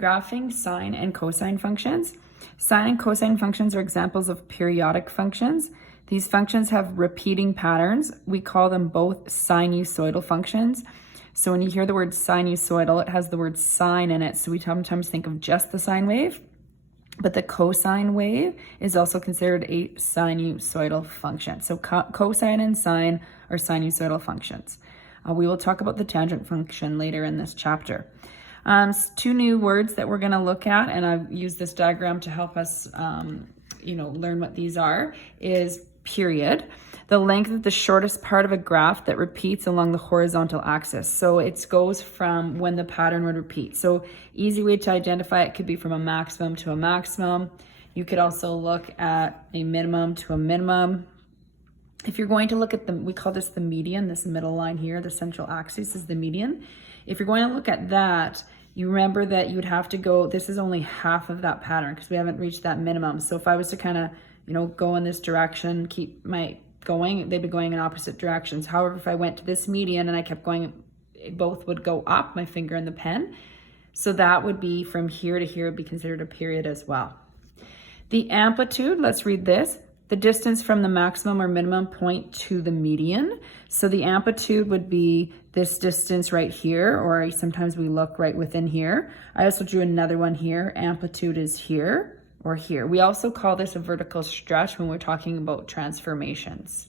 Graphing sine and cosine functions. Sine and cosine functions are examples of periodic functions. These functions have repeating patterns. We call them both sinusoidal functions. So when you hear the word sinusoidal, it has the word sine in it. So we sometimes think of just the sine wave, but the cosine wave is also considered a sinusoidal function. So cosine and sine are sinusoidal functions. We will talk about the tangent function later in this chapter. Two new words that we're going to look at, and I've used this diagram to help us, learn what these are, is period. The length of the shortest part of a graph that repeats along the horizontal axis. So it goes from when the pattern would repeat. So easy way to identify it could be from a maximum to a maximum. You could also look at a minimum to a minimum. If you're going to look at we call this the median, this middle line here, the central axis is the median. If you're going to look at that, you remember that you would have to go, this is only half of that pattern because we haven't reached that minimum. So if I was to kind of, go in this direction, keep my going, they'd be going in opposite directions. However, if I went to this median and I kept going, both would go up, my finger and the pen. So that would be from here to here would be considered a period as well. The amplitude, let's read this. The distance from the maximum or minimum point to the median. So the amplitude would be this distance right here, or sometimes we look right within here. I also drew another one here. Amplitude is here or here. We also call this a vertical stretch when we're talking about transformations.